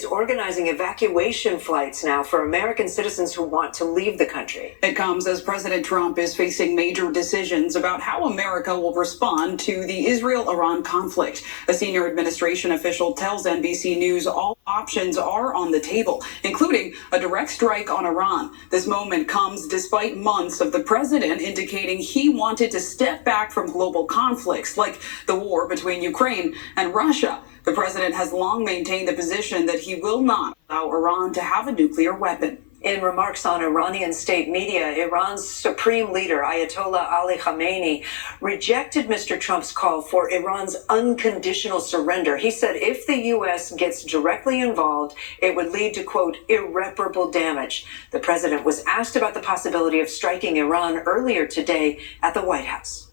is organizing evacuation flights now for American citizens who want to leave the country. It comes as President Trump is facing major decisions about how America will respond to the Israel-Iran conflict. A senior administration official tells NBC News all options are on the table, including a direct strike on Iran. This moment comes despite months of the president indicating he wanted to step back from global conflicts like the war between Ukraine and Russia. The president has long maintained the position that he will not allow Iran to have a nuclear weapon. In remarks on Iranian state media, Iran's supreme leader, Ayatollah Ali Khamenei, rejected Mr. Trump's call for Iran's unconditional surrender. He said if the U.S. gets directly involved, it would lead to, quote, irreparable damage. The president was asked about the possibility of striking Iran earlier today at the White House.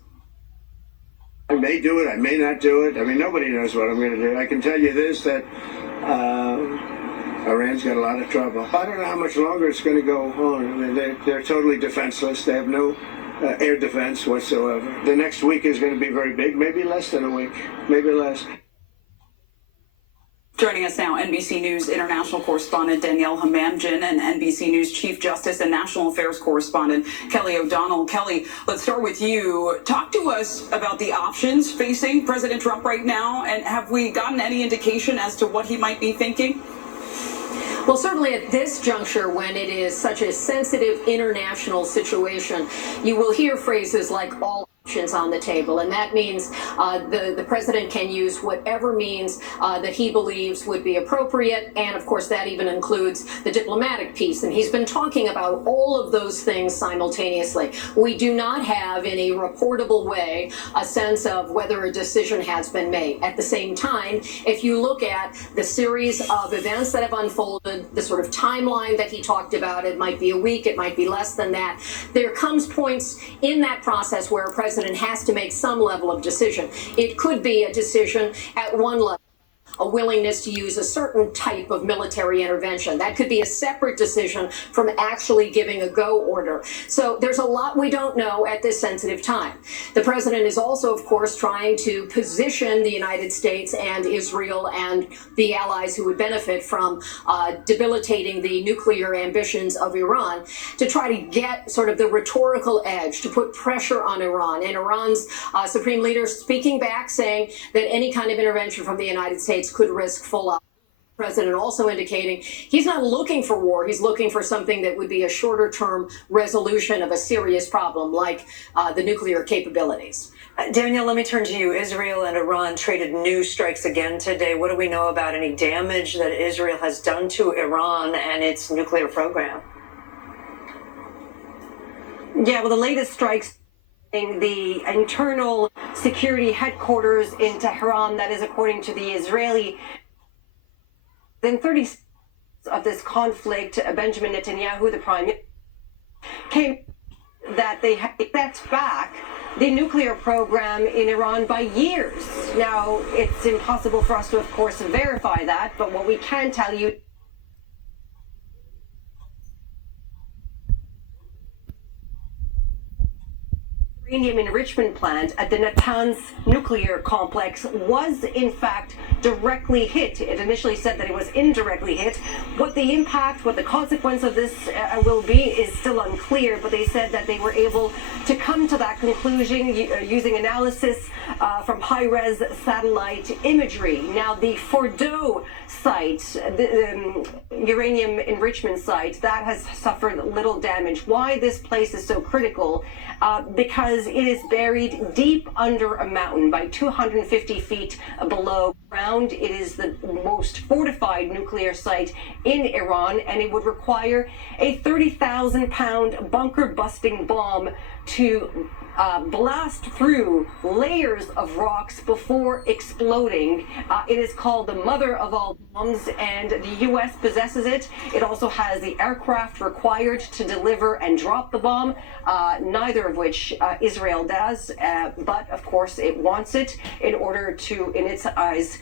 I may do it, I may not do it. I mean, nobody knows what I'm going to do. I can tell you this, that Iran's got a lot of trouble. I don't know how much longer it's going to go on. I mean, they're totally defenseless. They have no air defense whatsoever. The next week is going to be very big, maybe less than a week, maybe less. Joining us now, NBC News international correspondent Danielle Hamamdjian and NBC News Chief Justice and National Affairs correspondent Kelly O'Donnell. Kelly, let's start with you. Talk to us about the options facing President Trump right now, and have we gotten any indication as to what he might be thinking? Well, certainly at this juncture, when it is such a sensitive international situation, you will hear phrases like all options on the table, and that means the president can use whatever means that he believes would be appropriate, and of course that even includes the diplomatic piece, and he's been talking about all of those things simultaneously. We do not have in a reportable way a sense of whether a decision has been made. At the same time, if you look at the series of events that have unfolded, the sort of timeline that he talked about, it might be a week, it might be less than that, there comes points in that process where a president has to make some level of decision. It could be a decision at one level, a willingness to use a certain type of military intervention. That could be a separate decision from actually giving a go order. So there's a lot we don't know at this sensitive time. The president is also, of course, trying to position the United States and Israel and the allies who would benefit from debilitating the nuclear ambitions of Iran to try to get sort of the rhetorical edge, to put pressure on Iran. And Iran's supreme leader speaking back, saying that any kind of intervention from the United States could risk full up. The president also indicating he's not looking for war. He's looking for something that would be a shorter term resolution of a serious problem like the nuclear capabilities. Danielle, let me turn to you. Israel and Iran traded new strikes again today. What do we know about any damage that Israel has done to Iran and its nuclear program? Yeah, well, the latest strikes the internal security headquarters in Tehran, that is according to the Israeli. Then 30 of this conflict, Benjamin Netanyahu, the prime minister, came that they set back the nuclear program in Iran by years. Now, it's impossible for us to, of course, verify that, but what we can tell you uranium enrichment plant at the Natanz nuclear complex was in fact directly hit. It initially said that it was indirectly hit. What the impact, what the consequence of this will be is still unclear, but they said that they were able to come to that conclusion using analysis from high-res satellite imagery. Now, the Fordow site, the uranium enrichment site, that has suffered little damage. Why this place is so critical? Because it is buried deep under a mountain by 250 feet below ground. It is the most fortified nuclear site in Iran, and it would require a 30,000-pound bunker-busting bomb to blast through layers of rocks before exploding. It is called the mother of all bombs, and the U.S. possesses it. It also has the aircraft required to deliver and drop the bomb, neither of which Israel does, but of course it wants it in order to, in its eyes,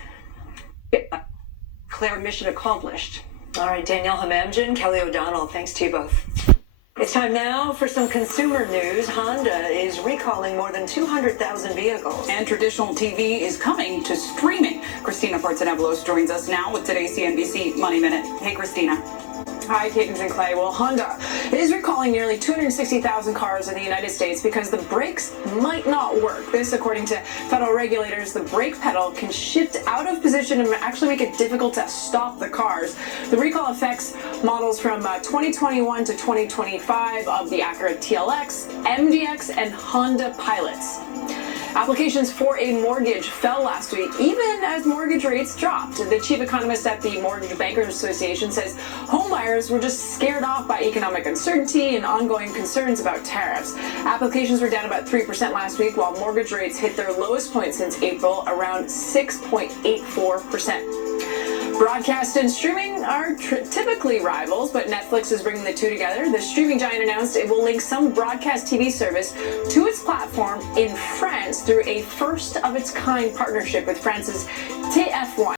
declare mission accomplished. All right, Danielle Hamamdjian, Kelly O'Donnell, thanks to you both. It's time now for some consumer news. Honda is recalling more than 200,000 vehicles. And traditional TV is coming to streaming. Christina Partsinevelos joins us now with today's CNBC Money Minute. Hey, Christina. Hi, Cadence and Clay. Well, Honda is recalling nearly 260,000 cars in the United States because the brakes might not work. This, according to federal regulators, the brake pedal can shift out of position and actually make it difficult to stop the cars. The recall affects models from 2021 to 2025 of the Acura TLX, MDX, and Honda Pilots. Applications for a mortgage fell last week, even as mortgage rates dropped. The chief economist at the Mortgage Bankers Association says homebuyers were just scared off by economic uncertainty and ongoing concerns about tariffs. Applications were down about 3% last week, while mortgage rates hit their lowest point since April, around 6.84%. Broadcast and streaming are typically rivals, but Netflix is bringing the two together. The streaming giant announced it will link some broadcast TV service to its platform in France through a first-of-its-kind partnership with France's TF1.